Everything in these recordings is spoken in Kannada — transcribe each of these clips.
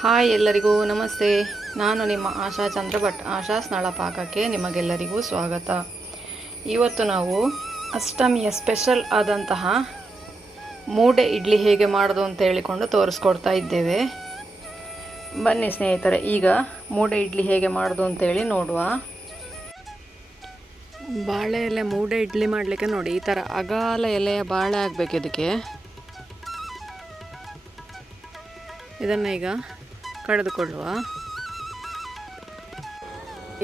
ಹಾಯ್ ಎಲ್ಲರಿಗೂ ನಮಸ್ತೆ. ನಾನು ನಿಮ್ಮ ಆಶಾ ಚಂದ್ರಭಟ್. ಆಶಾಸ್ ನಳ ಪಾಕಕ್ಕೆ ನಿಮಗೆಲ್ಲರಿಗೂ ಸ್ವಾಗತ. ಇವತ್ತು ನಾವು ಅಷ್ಟಮಿಯ ಸ್ಪೆಷಲ್ ಆದಂತಹ ಮೂಡೆ ಇಡ್ಲಿ ಹೇಗೆ ಮಾಡೋದು ಅಂತ ಹೇಳಿಕೊಂಡು ತೋರಿಸ್ಕೊಡ್ತಾ ಇದ್ದೇವೆ. ಬನ್ನಿ ಸ್ನೇಹಿತರೆ, ಈಗ ಮೂಡೆ ಇಡ್ಲಿ ಹೇಗೆ ಮಾಡೋದು ಅಂತೇಳಿ ನೋಡುವ. ಬಾಳೆ ಎಲೆ ಮೂಡೆ ಇಡ್ಲಿ ಮಾಡಲಿಕ್ಕೆ ನೋಡಿ, ಈ ಥರ ಅಗಾಲ ಎಲೆಯ ಬಾಳೆ ಆಗಬೇಕು. ಇದನ್ನು ಈಗ ಕಡಿದುಕೊಳ್ಳುವ.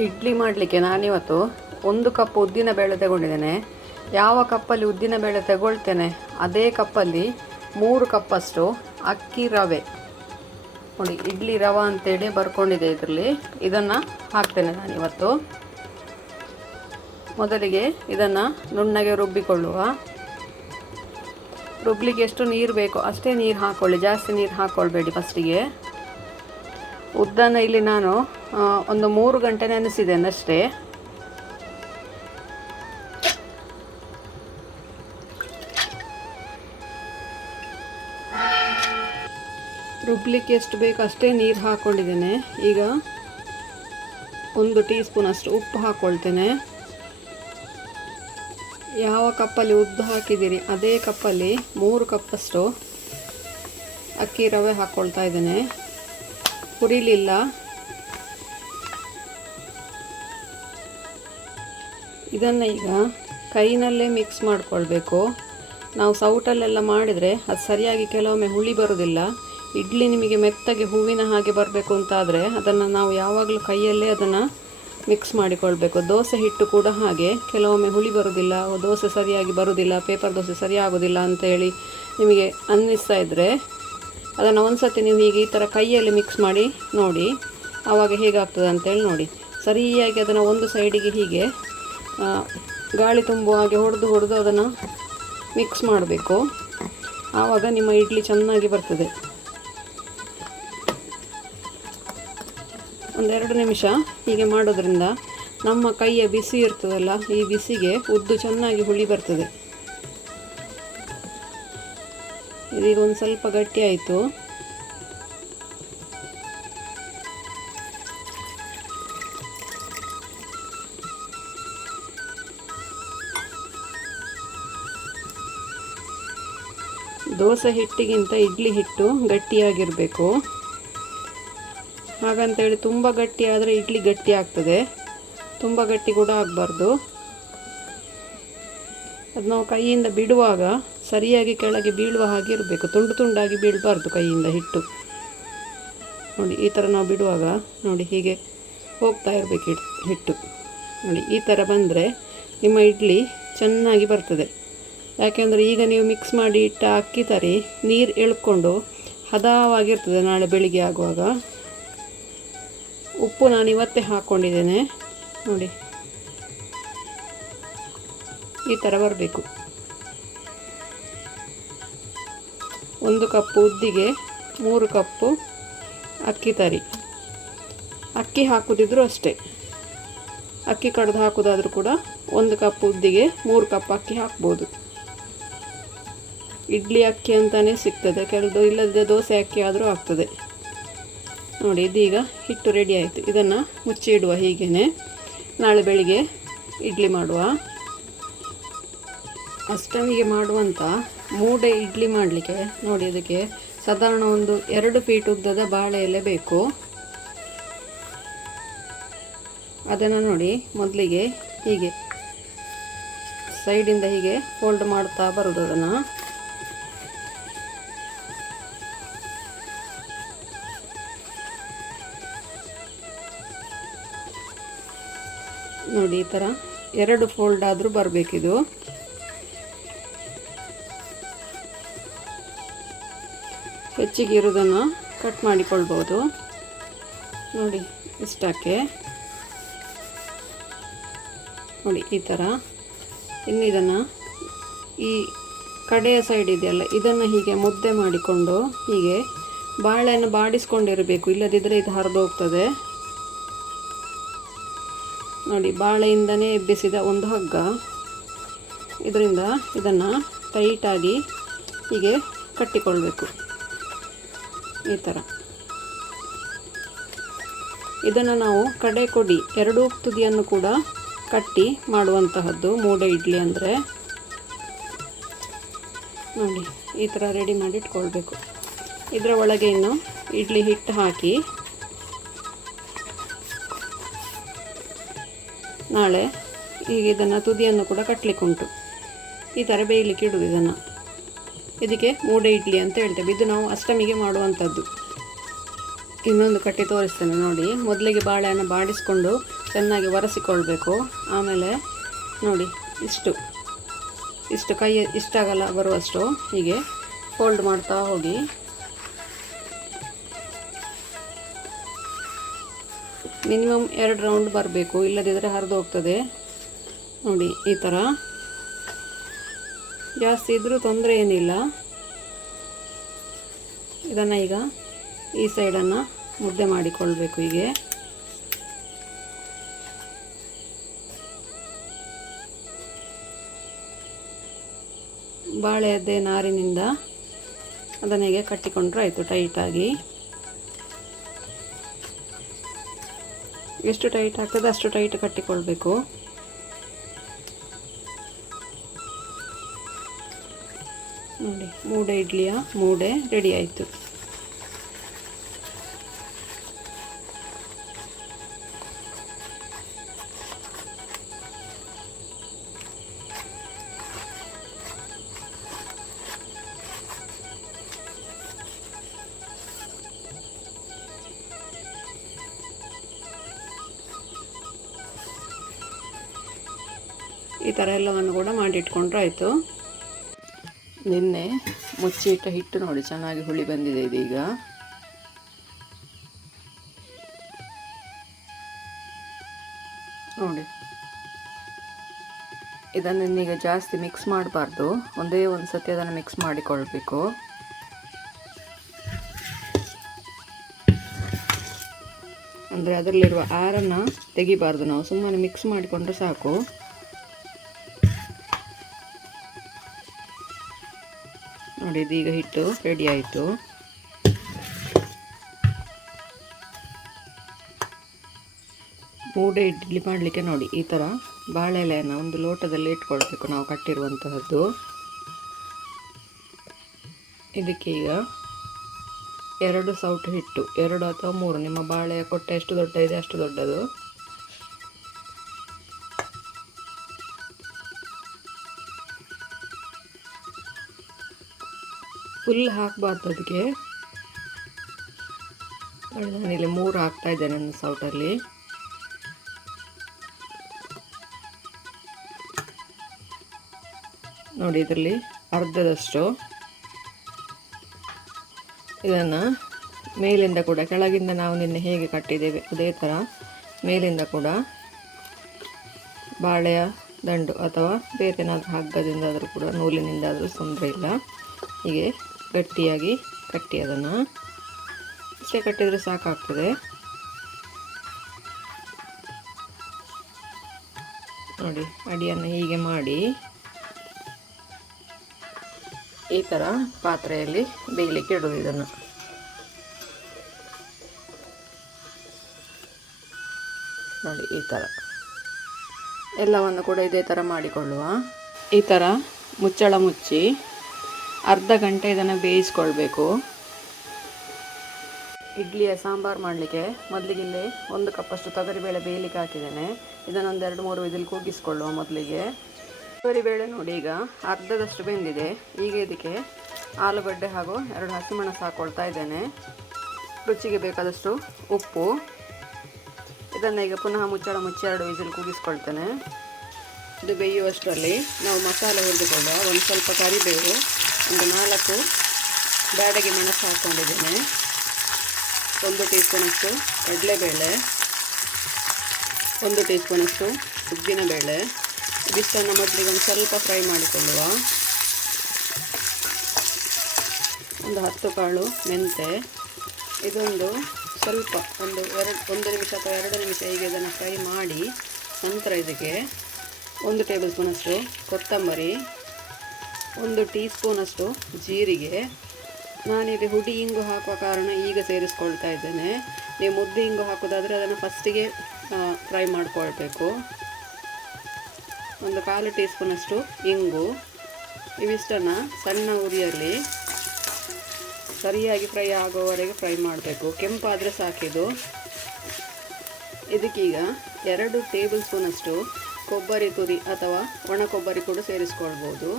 ಇಡ್ಲಿ ಮಾಡಲಿಕ್ಕೆ ನಾನಿವತ್ತು 1 ಕಪ್ ಉದ್ದಿನ ಬೇಳೆ ತಗೊಂಡಿದ್ದೇನೆ. ಯಾವ ಕಪ್ಪಲ್ಲಿ ಉದ್ದಿನ ಬೇಳೆ ತಗೊಳ್ತೇನೆ ಅದೇ ಕಪ್ಪಲ್ಲಿ 3 ಕಪ್ಪಷ್ಟು ಅಕ್ಕಿ ರವೆ. ನೋಡಿ, ಇಡ್ಲಿ ರವೆ ಅಂತೇಳಿ ಬರ್ಕೊಂಡಿದೆ ಇದರಲ್ಲಿ. ಇದನ್ನು ಹಾಕ್ತೇನೆ ನಾನಿವತ್ತು. ಮೊದಲಿಗೆ ಇದನ್ನು ನುಣ್ಣಗೆ ರುಬ್ಬಿಕೊಳ್ಳುವ. ರುಬ್ಲಿಕ್ಕೆ ಎಷ್ಟು ನೀರು ಬೇಕೋ ಅಷ್ಟೇ ನೀರು ಹಾಕ್ಕೊಳ್ಳಿ, ಜಾಸ್ತಿ ನೀರು ಹಾಕ್ಕೊಳ್ಬೇಡಿ. ಫಸ್ಟಿಗೆ ಉದ್ದನ್ನು ಇಲ್ಲಿ ನಾನು ಒಂದು 3 ಗಂಟೆ ನೆನೆಸಿದ್ದೇನೆ ಅಷ್ಟೇ. ರುಬ್ಲಿಕ್ಕೆ ಎಷ್ಟು ಬೇಕು ಅಷ್ಟೇ ನೀರು ಹಾಕ್ಕೊಂಡಿದ್ದೇನೆ. ಈಗ 1 ಟೀ ಸ್ಪೂನ್ ಅಷ್ಟು ಉಪ್ಪು ಹಾಕ್ಕೊಳ್ತೇನೆ. ಯಾವ ಕಪ್ಪಲ್ಲಿ ಉದ್ದು ಹಾಕಿದ್ದೀರಿ ಅದೇ ಕಪ್ಪಲ್ಲಿ 3 ಕಪ್ಪಷ್ಟು ಅಕ್ಕಿ ರವೆ ಹಾಕ್ಕೊಳ್ತಾ ಇದ್ದೇನೆ. ಹುರಿಲಿಲ್ಲ. ಇದನ್ನು ಈಗ ಕೈನಲ್ಲೇ ಮಿಕ್ಸ್ ಮಾಡಿಕೊಳ್ಬೇಕು. ನಾವು ಸೌಟಲ್ಲೆಲ್ಲ ಮಾಡಿದರೆ ಅದು ಸರಿಯಾಗಿ ಕೆಲವೊಮ್ಮೆ ಹುಳಿ ಬರೋದಿಲ್ಲ. ಇಡ್ಲಿ ನಿಮಗೆ ಮೆತ್ತಗೆ ಹೂವಿನ ಹಾಗೆ ಬರಬೇಕು ಅಂತಾದರೆ ಅದನ್ನು ನಾವು ಯಾವಾಗಲೂ ಕೈಯಲ್ಲೇ ಅದನ್ನು ಮಿಕ್ಸ್ ಮಾಡಿಕೊಳ್ಬೇಕು. ದೋಸೆ ಹಿಟ್ಟು ಕೂಡ ಹಾಗೆ, ಕೆಲವೊಮ್ಮೆ ಹುಳಿ ಬರೋದಿಲ್ಲ, ದೋಸೆ ಸರಿಯಾಗಿ ಬರೋದಿಲ್ಲ, ಪೇಪರ್ ದೋಸೆ ಸರಿಯಾಗೋದಿಲ್ಲ ಅಂತೇಳಿ ನಿಮಗೆ ಅನ್ನಿಸ್ತಾ ಇದ್ದರೆ ಅದನ್ನು ಒಂದು ಸತಿ ನೀವು ಹೀಗೆ ಈ ಥರ ಕೈಯಲ್ಲಿ ಮಿಕ್ಸ್ ಮಾಡಿ ನೋಡಿ, ಆವಾಗ ಹೇಗಾಗ್ತದೆ ಅಂತೇಳಿ ನೋಡಿ. ಸರಿಯಾಗಿ ಅದನ್ನು ಒಂದು ಸೈಡಿಗೆ ಹೀಗೆ ಗಾಳಿ ತುಂಬುವ ಹಾಗೆ ಹೊಡೆದು ಅದನ್ನು ಮಿಕ್ಸ್ ಮಾಡಬೇಕು. ಆವಾಗ ನಿಮ್ಮ ಇಡ್ಲಿ ಚೆನ್ನಾಗಿ ಬರ್ತದೆ. 1-2 ನಿಮಿಷ ಹೀಗೆ ಮಾಡೋದ್ರಿಂದ ನಮ್ಮ ಕೈಯ ಬಿಸಿ ಇರ್ತದಲ್ಲ, ಈ ಬಿಸಿಗೆ ಉದ್ದು ಚೆನ್ನಾಗಿ ಹುಳಿ ಬರ್ತದೆ. ಇದೀಗ ಒಂದು ಸ್ವಲ್ಪ ಗಟ್ಟಿ ಆಯಿತು. ದೋಸೆ ಹಿಟ್ಟಿಗಿಂತ ಇಡ್ಲಿ ಹಿಟ್ಟು ಗಟ್ಟಿಯಾಗಿರಬೇಕು. ಹಾಗಂತೇಳಿ ತುಂಬ ಗಟ್ಟಿ ಆದರೆ ಇಡ್ಲಿ ಗಟ್ಟಿ ಆಗ್ತದೆ, ತುಂಬ ಗಟ್ಟಿ ಕೂಡ ಆಗಬಾರ್ದು. ಅದು ನಾವು ಕೈಯಿಂದ ಬಿಡುವಾಗ ಸರಿಯಾಗಿ ಕೆಳಗೆ ಬೀಳುವ ಹಾಗೆ ಇರಬೇಕು, ತುಂಡು ತುಂಡಾಗಿ ಬೀಳಬಾರ್ದು ಕೈಯಿಂದ ಹಿಟ್ಟು. ನೋಡಿ, ಈ ಥರ ನಾವು ಬಿಡುವಾಗ ನೋಡಿ ಹೀಗೆ ಹೋಗ್ತಾ ಇರಬೇಕು ಹಿಟ್ಟು. ನೋಡಿ, ಈ ಥರ ಬಂದರೆ ನಿಮ್ಮ ಇಡ್ಲಿ ಚೆನ್ನಾಗಿ ಬರ್ತದೆ. ಯಾಕೆಂದರೆ ಈಗ ನೀವು ಮಿಕ್ಸ್ ಮಾಡಿ ಇಟ್ಟ ಅಕ್ಕಿ ತರಿ ನೀರು ಎಳ್ಕೊಂಡು ಹದವಾಗಿರ್ತದೆ ನಾಳೆ ಬೆಳಿಗ್ಗೆ ಆಗುವಾಗ. ಉಪ್ಪು ನಾನು ಇವತ್ತೇ ಹಾಕ್ಕೊಂಡಿದ್ದೇನೆ. ನೋಡಿ, ಈ ಥರ ಬರಬೇಕು. 1 ಕಪ್ ಉದ್ದಿಗೆ 3 ಕಪ್ಪು ಅಕ್ಕಿ ತರಿ. ಅಕ್ಕಿ ಹಾಕುತ್ತಿದ್ದರೂ ಅಷ್ಟೇ, ಅಕ್ಕಿ ಕಡ್ದು ಹಾಕೋದಾದರೂ ಕೂಡ 1 ಕಪ್ ಉದ್ದಿಗೆ 3 ಕಪ್ ಅಕ್ಕಿ ಹಾಕ್ಬೋದು. ಇಡ್ಲಿ ಅಕ್ಕಿ ಅಂತಲೇ ಸಿಗ್ತದೆ, ಕೆಲವು ಇಲ್ಲದೆ ದೋಸೆ ಅಕ್ಕಿ ಆದರೂ ಆಗ್ತದೆ. ನೋಡಿ, ಇದೀಗ ಹಿಟ್ಟು ರೆಡಿ ಆಯಿತು. ಇದನ್ನು ಮುಚ್ಚಿ ಇಡುವ ಹೀಗೇ. ನಾಳೆ ಬೆಳಿಗ್ಗೆ ಇಡ್ಲಿ ಮಾಡುವ. ಅಷ್ಟಮಿಗೆ ಮಾಡುವಂಥ ಮೂಡೆ ಇಡ್ಲಿ ಮಾಡಲಿಕ್ಕೆ ನೋಡಿ, ಅದಕ್ಕೆ ಸಾಧಾರಣ ಒಂದು 2 ಫೀಟ್ ಉದ್ದದ ಬಾಳೆ ಎಲೆ ಬೇಕು. ಅದನ್ನು ನೋಡಿ ಮೊದಲಿಗೆ ಹೀಗೆ ಸೈಡಿಂದ ಹೀಗೆ ಫೋಲ್ಡ್ ಮಾಡ್ತಾ ಬರೋದು. ಅದನ್ನು ನೋಡಿ, ಈ ಥರ 2 ಫೋಲ್ಡ್ ಆದರೂ ಬರಬೇಕಿದು. ಹೆಚ್ಚಿಗೆ ಇರೋದನ್ನು ಕಟ್ ಮಾಡಿಕೊಳ್ಬೋದು. ನೋಡಿ, ಇಷ್ಟಕ್ಕೆ ನೋಡಿ ಈ ಥರ. ಇನ್ನು ಇದನ್ನು ಈ ಕಡೆಯ ಸೈಡ್ ಇದೆಯಲ್ಲ, ಇದನ್ನು ಹೀಗೆ ಮುದ್ದೆ ಮಾಡಿಕೊಂಡು ಹೀಗೆ ಬಾಳೆಯನ್ನು ಬಾಡಿಸ್ಕೊಂಡಿರಬೇಕು, ಇಲ್ಲದಿದ್ದರೆ ಇದು ಹರಿದೋಗ್ತದೆ. ನೋಡಿ, ಬಾಳೆಯಿಂದನೇ ಎಬ್ಬಿಸಿದ ಒಂದು ಹಗ್ಗ, ಇದರಿಂದ ಇದನ್ನು ಟೈಟಾಗಿ ಹೀಗೆ ಕಟ್ಟಿಕೊಳ್ಬೇಕು ಈ ಥರ. ಇದನ್ನು ನಾವು ಕಡೆ ಕೊಡಿ ಎರಡೂ ತುದಿಯನ್ನು ಕೂಡ ಕಟ್ಟಿ ಮಾಡುವಂತಹದ್ದು ಮೂಡೆ ಇಡ್ಲಿ ಅಂದರೆ. ನೋಡಿ ಈ ಥರ ರೆಡಿ ಮಾಡಿ ಇಟ್ಕೊಳ್ಬೇಕು. ಇದರ ಒಳಗೆ ಇನ್ನು ಇಡ್ಲಿ ಹಿಟ್ಟು ಹಾಕಿ ನಾಳೆ ಈಗ ಇದನ್ನು ತುದಿಯನ್ನು ಕೂಡ ಕಟ್ಟಲಿಕ್ಕುಂಟು. ಈ ಥರ ಬೇಯಲಿಕ್ಕೆ ಇಡುವುದು ಇದನ್ನು. ಇದಕ್ಕೆ ಮೂಡೆ ಇಡ್ಲಿ ಅಂತ ಹೇಳ್ತೇವೆ. ಇದು ನಾವು ಅಷ್ಟಮಿಗೆ ಮಾಡುವಂಥದ್ದು. ಇನ್ನೊಂದು ಕಟ್ಟಿ ತೋರಿಸ್ತೇನೆ ನೋಡಿ. ಮೊದಲಿಗೆ ಬಾಳೆಯನ್ನು ಬಾಡಿಸ್ಕೊಂಡು ಚೆನ್ನಾಗಿ ಒರೆಸಿಕೊಳ್ಬೇಕು. ಆಮೇಲೆ ನೋಡಿ ಇಷ್ಟು ಕೈ ಇಷ್ಟಾಗಲ್ಲ ಬರುವಷ್ಟು ಹೀಗೆ ಫೋಲ್ಡ್ ಮಾಡ್ತಾ ಹೋಗಿ ಮಿನಿಮಮ್ 2 ರೌಂಡ್ ಬರಬೇಕು, ಇಲ್ಲದಿದ್ದರೆ ಹರಿದು ಹೋಗ್ತದೆ. ನೋಡಿ ಈ ಥರ ಜಾಸ್ತಿ ಇದ್ದರೂ ತೊಂದರೆ ಏನಿಲ್ಲ. ಇದನ್ನು ಈಗ ಈ ಸೈಡನ್ನು ಮುದ್ದೆ ಮಾಡಿಕೊಳ್ಬೇಕು. ಹೀಗೆ ಬಾಳೆಯದ್ದೇ ನಾರಿನಿಂದ ಅದನ್ನ ಹೀಗೆ ಕಟ್ಟಿಕೊಂಡ್ರೆ ಆಯಿತು ಟೈಟಾಗಿ. ಎಷ್ಟು ಟೈಟ್ ಆಗ್ತದೆ ಅಷ್ಟು ಟೈಟ್ ಕಟ್ಟಿಕೊಳ್ಬೇಕು. ನೋಡಿ ಮೂಡೆ ಇಡ್ಲಿಯ ಮೂಡೆ ರೆಡಿ ಆಯಿತು. ಈ ಥರ ಎಲ್ಲವನ್ನು ಕೂಡ ಮಾಡಿಟ್ಕೊಂಡ್ರೆ ಆಯಿತು. ನಿನ್ನೆ ಮುಚ್ಚಿಟ್ಟ ಹಿಟ್ಟು ನೋಡಿ ಚೆನ್ನಾಗಿ ಹುಳಿ ಬಂದಿದೆ ಇದೀಗ. ನೋಡಿ ಇದನ್ನು ಇನ್ನೀಗ ಜಾಸ್ತಿ ಮಿಕ್ಸ್ ಮಾಡಬಾರ್ದು, ಒಂದೇ ಒಂದು ಸತಿ ಅದನ್ನು ಮಿಕ್ಸ್ ಮಾಡಿಕೊಳ್ಬೇಕು. ಅಂದರೆ ಅದರಲ್ಲಿರುವ ಆರನ್ನು ತೆಗಿಬಾರ್ದು, ನಾವು ಸುಮ್ಮನೆ ಮಿಕ್ಸ್ ಮಾಡಿಕೊಂಡ್ರೆ ಸಾಕು. ನೋಡಿ ಇದೀಗ ಹಿಟ್ಟು ರೆಡಿ ಆಯಿತು. ಮೂಡೆ ಇಡ್ಲಿ ಮಾಡಲಿಕ್ಕೆ ನೋಡಿ ಈ ಥರ ಬಾಳೆ ಎಲೆಯನ್ನು ಒಂದು ಲೋಟದಲ್ಲಿ ಇಟ್ಕೊಳ್ಬೇಕು ನಾವು ಕಟ್ಟಿರುವಂತಹದ್ದು. ಇದಕ್ಕೆ ಈಗ 2 ಸೌಟು ಹಿಟ್ಟು, 2 ಅಥವಾ 3, ನಿಮ್ಮ ಬಾಳೆಯ ಕೊಟ್ಟೆ ಎಷ್ಟು ದೊಡ್ಡ ಇದೆ ಅಷ್ಟು ದೊಡ್ಡದು. ಫುಲ್ ಹಾಕಬಾರ್ದು ಅದಕ್ಕೆ. ನಾನಿಲ್ಲಿ 3 ಹಾಕ್ತಾ ಇದ್ದೇನೆ ನನ್ನ ಸೌಟಲ್ಲಿ. ನೋಡಿ ಇದರಲ್ಲಿ ಅರ್ಧದಷ್ಟು ಇದನ್ನು ಮೇಲಿಂದ ಕೂಡ, ಕೆಳಗಿಂದ ನಾವು ನಿನ್ನೆ ಹೇಗೆ ಕಟ್ಟಿದ್ದೇವೆ ಅದೇ ಥರ ಮೇಲಿಂದ ಕೂಡ ಬಾಳೆಯ ದಂಡು ಅಥವಾ ಬೇರೆ ಏನಾದರೂ ಹಗ್ಗದಿಂದ ಆದರೂ ಕೂಡ ನೂಲಿನಿಂದ ಆದರೂ ತೊಂದರೆ ಇಲ್ಲ. ಹೀಗೆ ಗಟ್ಟಿಯಾಗಿ ಕಟ್ಟಿ ಅದನ್ನು ಇಷ್ಟೇ ಕಟ್ಟಿದರೆ ಸಾಕಾಗ್ತದೆ. ನೋಡಿ ಅಡಿಯನ್ನು ಹೀಗೆ ಮಾಡಿ ಈ ಥರ ಪಾತ್ರೆಯಲ್ಲಿ ಬೇಯಲಿಕ್ಕೆ ಇಡೋದು. ಇದನ್ನು ನೋಡಿ ಈ ಥರ ಎಲ್ಲವನ್ನು ಕೂಡ ಇದೇ ಥರ ಮಾಡಿಕೊಳ್ಳುವ. ಈ ಥರ ಮುಚ್ಚಳ ಮುಚ್ಚಿ ಅರ್ಧ ಗಂಟೆ ಇದನ್ನು ಬೇಯಿಸ್ಕೊಳ್ಬೇಕು. ಇಡ್ಲಿಯ ಸಾಂಬಾರು ಮಾಡಲಿಕ್ಕೆ ಮೊದಲಿಗೆ ಇಲ್ಲಿ 1 ಕಪ್ಪಷ್ಟು ತೊಗರಿಬೇಳೆ ಬೇಯಲಿಕ್ಕೆ ಹಾಕಿದ್ದೇನೆ. ಇದನ್ನೊಂದು 2-3 ವಿಸಿಲ್ ಕೂಗಿಸ್ಕೊಳ್ಳುವ ಮೊದಲಿಗೆ. ತೊಗರಿಬೇಳೆ ನೋಡಿ ಈಗ ಅರ್ಧದಷ್ಟು ಬೆಂದಿದೆ. ಈಗ ಇದಕ್ಕೆ ಆಲೂಗಡ್ಡೆ ಹಾಗೂ 2 ಹಸಿಮೆಣಸು ಹಾಕ್ಕೊಳ್ತಾ ಇದ್ದೇನೆ. ರುಚಿಗೆ ಬೇಕಾದಷ್ಟು ಉಪ್ಪು. ಇದನ್ನು ಈಗ ಪುನಃ ಮುಚ್ಚಳ ಮುಚ್ಚಿ 2 ವಿಸಿಲ್ ಕೂಗಿಸ್ಕೊಳ್ತೇನೆ. ಇದು ಬೇಯುವಷ್ಟರಲ್ಲಿ ನಾವು ಮಸಾಲೆ ಹುರಿದುಕೊಳ್ಳುವ. ಒಂದು ಸ್ವಲ್ಪ ಕರಿಬೇವು, ಒಂದು 4 ಬ್ಯಾಡಗಿ ಮೆಣಸು ಹಾಕ್ಕೊಂಡಿದ್ದೇನೆ, 1 ಟೀ ಸ್ಪೂನಷ್ಟು ಕಡಲೆಬೇಳೆ, 1 ಟೀ ಸ್ಪೂನಷ್ಟು ಉದ್ದಿನಬೇಳೆ. ಇದಿಷ್ಟನ್ನು ಮೊದಲಿಗೆ ಒಂದು ಸ್ವಲ್ಪ ಫ್ರೈ ಮಾಡಿಕೊಳ್ಳುವ. ಒಂದು 10 ಕಾಳು ಮೆಂತೆ. ಇದೊಂದು ಸ್ವಲ್ಪ ಒಂದು ನಿಮಿಷ ಅಥವಾ 2 ನಿಮಿಷ ಹೀಗೆ ಇದನ್ನು ಫ್ರೈ ಮಾಡಿ ನಂತರ ಇದಕ್ಕೆ 1 ಟೇಬಲ್ ಸ್ಪೂನಷ್ಟು ಕೊತ್ತಂಬರಿ, 1 ಟೀ ಸ್ಪೂನಷ್ಟು ಜೀರಿಗೆ, ನಾನಿಲ್ಲಿ ಹುಡಿ ಇಂಗು ಹಾಕುವ ಕಾರಣ ಈಗ ಸೇರಿಸ್ಕೊಳ್ತಾ ಇದ್ದೇನೆ. ನೀವು ಮುದ್ದೆ ಇಂಗು ಹಾಕೋದಾದರೆ ಅದನ್ನು ಫಸ್ಟಿಗೆ ಫ್ರೈ ಮಾಡಿಕೊಳ್ಬೇಕು. ಒಂದು 1/4 ಟೀ ಸ್ಪೂನಷ್ಟು ಇಂಗು. ಇವಿಷ್ಟನ್ನು ಸಣ್ಣ ಉರಿಯಲ್ಲಿ ಸರಿಯಾಗಿ ಫ್ರೈ ಆಗೋವರೆಗೆ ಫ್ರೈ ಮಾಡಬೇಕು. ಕೆಂಪಾದರೆ ಸಾಕಿದು. ಇದಕ್ಕೀಗ 2 ಟೇಬಲ್ ಸ್ಪೂನಷ್ಟು ಕೊಬ್ಬರಿ ತುರಿ ಅಥವಾ ಒಣ ಕೊಬ್ಬರಿ ಕೂಡ ಸೇರಿಸ್ಕೊಳ್ಬೋದು.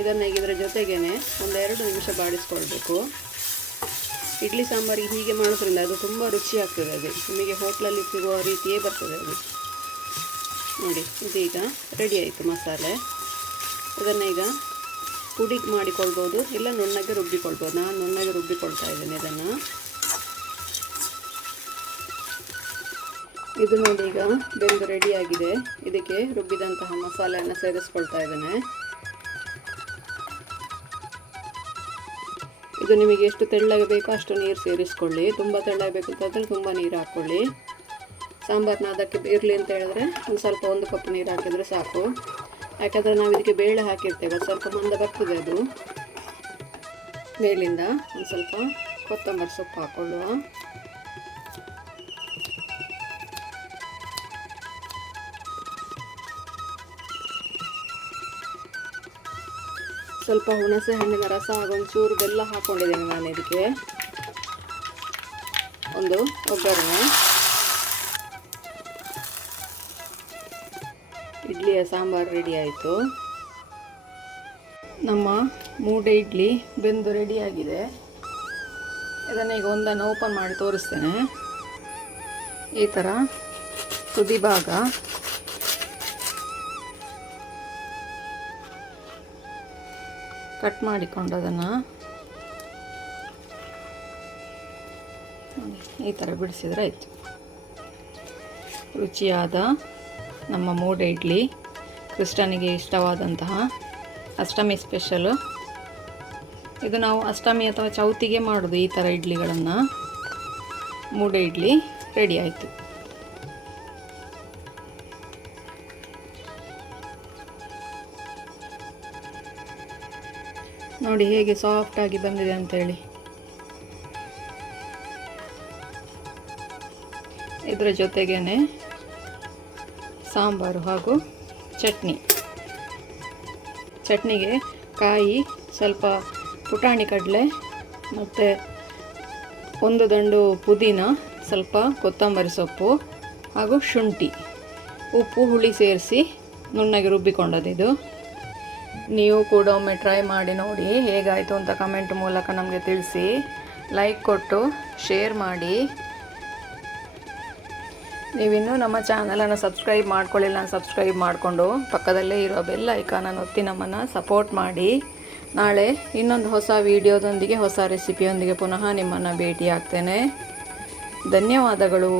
ಇದನ್ನು ಈಗ ಇದರ ಜೊತೆಗೇ ಒಂದು 2 ನಿಮಿಷ ಬಾಡಿಸ್ಕೊಳ್ಬೇಕು. ಇಡ್ಲಿ ಸಾಂಬಾರಿಗೆ ಹೀಗೆ ಮಾಡೋದ್ರಿಂದ ಅದು ತುಂಬ ರುಚಿ ಆಗ್ತದೆ. ಅದು ನಿಮಗೆ ಹೋಟ್ಲಲ್ಲಿ ಸಿಗುವ ರೀತಿಯೇ ಬರ್ತದೆ ಅದು. ನೋಡಿ, ಇದೀಗ ರೆಡಿ ಆಯಿತು ಮಸಾಲೆ. ಇದನ್ನು ಈಗ ಪುಡಿ ಮಾಡಿಕೊಳ್ಬೋದು, ಇಲ್ಲ ನುಣ್ಣಗೆ ರುಬ್ಬಿಕೊಳ್ಬೋದು. ನಾನು ನುಣ್ಣಗೆ ರುಬ್ಬಿಕೊಳ್ತಾ ಇದ್ದೇನೆ ಇದನ್ನು. ಇದು ನೋಡಿ ಈಗ ಬೆಂದು ರೆಡಿಯಾಗಿದೆ. ಇದಕ್ಕೆ ರುಬ್ಬಿದಂತಹ ಮಸಾಲೆಯನ್ನು ಸೇರಿಸ್ಕೊಳ್ತಾ ಇದ್ದೇನೆ. ಇದು ನಿಮಗೆ ಎಷ್ಟು ತೆಳ್ಳಗೆ ಬೇಕೋ ಅಷ್ಟು ನೀರು ಸೇರಿಸ್ಕೊಳ್ಳಿ. ತುಂಬ ತೆಳ್ಳಗೆ ಬೇಕು ಅಂತಂದರೆ ತುಂಬ ನೀರು ಹಾಕ್ಕೊಳ್ಳಿ. ಸಾಂಬಾರನ್ನ ಅದಕ್ಕೆ ಇರಲಿ ಅಂತ ಹೇಳಿದ್ರೆ ಒಂದು ಸ್ವಲ್ಪ 1 ಕಪ್ ನೀರು ಹಾಕಿದರೆ ಸಾಕು. ಯಾಕಂದರೆ ನಾವು ಇದಕ್ಕೆ ಬೇಳೆ ಹಾಕಿರ್ತೇವೆ, ಅದು ಸ್ವಲ್ಪ ಮಂದ ಬರ್ತದೆ. ಅದು ಮೇಲಿಂದ ಒಂದು ಸ್ವಲ್ಪ ಕೊತ್ತಂಬರಿ ಸೊಪ್ಪು ಹಾಕ್ಕೊಳ್ಳುವ. ಸ್ವಲ್ಪ ಹುಣಸೆ ಹಣ್ಣಿನ ರಸ ಹಾಗೂ ಒಂಚೂರು ಬೆಲ್ಲ ಹಾಕ್ಕೊಂಡಿದ್ದೇನೆ ನಾನು ಇದಕ್ಕೆ. ಒಂದು ಒಗ್ಗರಣೆ. ಇಡ್ಲಿಯ ಸಾಂಬಾರು ರೆಡಿ ಆಯಿತು. ನಮ್ಮ ಮೂಡೆ ಇಡ್ಲಿ ಬೆಂದು ರೆಡಿಯಾಗಿದೆ. ಇದನ್ನು ಈಗ ಒಂದನ್ನು ಓಪನ್ ಮಾಡಿ ತೋರಿಸ್ತೇನೆ. ಈ ಥರ ತುದಿ ಭಾಗ ಕಟ್ ಮಾಡಿಕೊಂಡು ಅದನ್ನು ಈ ಥರ ಬಿಡಿಸಿದರೆ ಆಯಿತು. ರುಚಿಯಾದ ನಮ್ಮ ಮೂಡೆ ಇಡ್ಲಿ, ಕೃಷ್ಣನಿಗೆ ಇಷ್ಟವಾದಂತಹ ಅಷ್ಟಮಿ ಸ್ಪೆಷಲು. ಇದು ನಾವು ಅಷ್ಟಮಿ ಅಥವಾ ಚೌತಿಗೆ ಮಾಡೋದು ಈ ಥರ ಇಡ್ಲಿಗಳನ್ನು. ಮೂಡೆ ಇಡ್ಲಿ ರೆಡಿ ಆಯಿತು. ನೋಡಿ ಹೇಗೆ ಸಾಫ್ಟಾಗಿ ಬಂದಿದೆ ಅಂತೇಳಿ. ಇದರ ಜೊತೆಗೇ ಸಾಂಬಾರು ಹಾಗೂ ಚಟ್ನಿಗೆ ಕಾಯಿ, ಸ್ವಲ್ಪ ಪುಟಾಣಿ ಕಡಲೆ ಮತ್ತು 1 ದಂಡು ಪುದೀನ, ಸ್ವಲ್ಪ ಕೊತ್ತಂಬರಿ ಸೊಪ್ಪು ಹಾಗೂ ಶುಂಠಿ, ಉಪ್ಪು, ಹುಳಿ ಸೇರಿಸಿ ನುಣ್ಣಗೆ ರುಬ್ಬಿಕೊಂಡದ್ದು. ನೀವು ಕೂಡ ಒಮ್ಮೆ ಟ್ರೈ ಮಾಡಿ ನೋಡಿ, ಹೇಗಾಯಿತು ಅಂತ ಕಮೆಂಟ್ ಮೂಲಕ ನಮಗೆ ತಿಳಿಸಿ. ಲೈಕ್ ಕೊಟ್ಟು ಶೇರ್ ಮಾಡಿ. ನೀವಿನ್ನೂ ನಮ್ಮ ಚಾನಲನ್ನು ಸಬ್ಸ್ಕ್ರೈಬ್ ಮಾಡ್ಕೊಳ್ಳಿಲ್ಲ, ಸಬ್ಸ್ಕ್ರೈಬ್ ಮಾಡಿಕೊಂಡು ಪಕ್ಕದಲ್ಲೇ ಇರೋ ಬೆಲ್ ಐಕಾನನ್ನು ಒತ್ತಿ ನಮ್ಮನ್ನು ಸಪೋರ್ಟ್ ಮಾಡಿ. ನಾಳೆ ಇನ್ನೊಂದು ಹೊಸ ವಿಡಿಯೋದೊಂದಿಗೆ, ಹೊಸ ರೆಸಿಪಿಯೊಂದಿಗೆ ಪುನಃ ನಿಮ್ಮನ್ನು ಭೇಟಿ ಆಗ್ತೇನೆ. ಧನ್ಯವಾದಗಳು.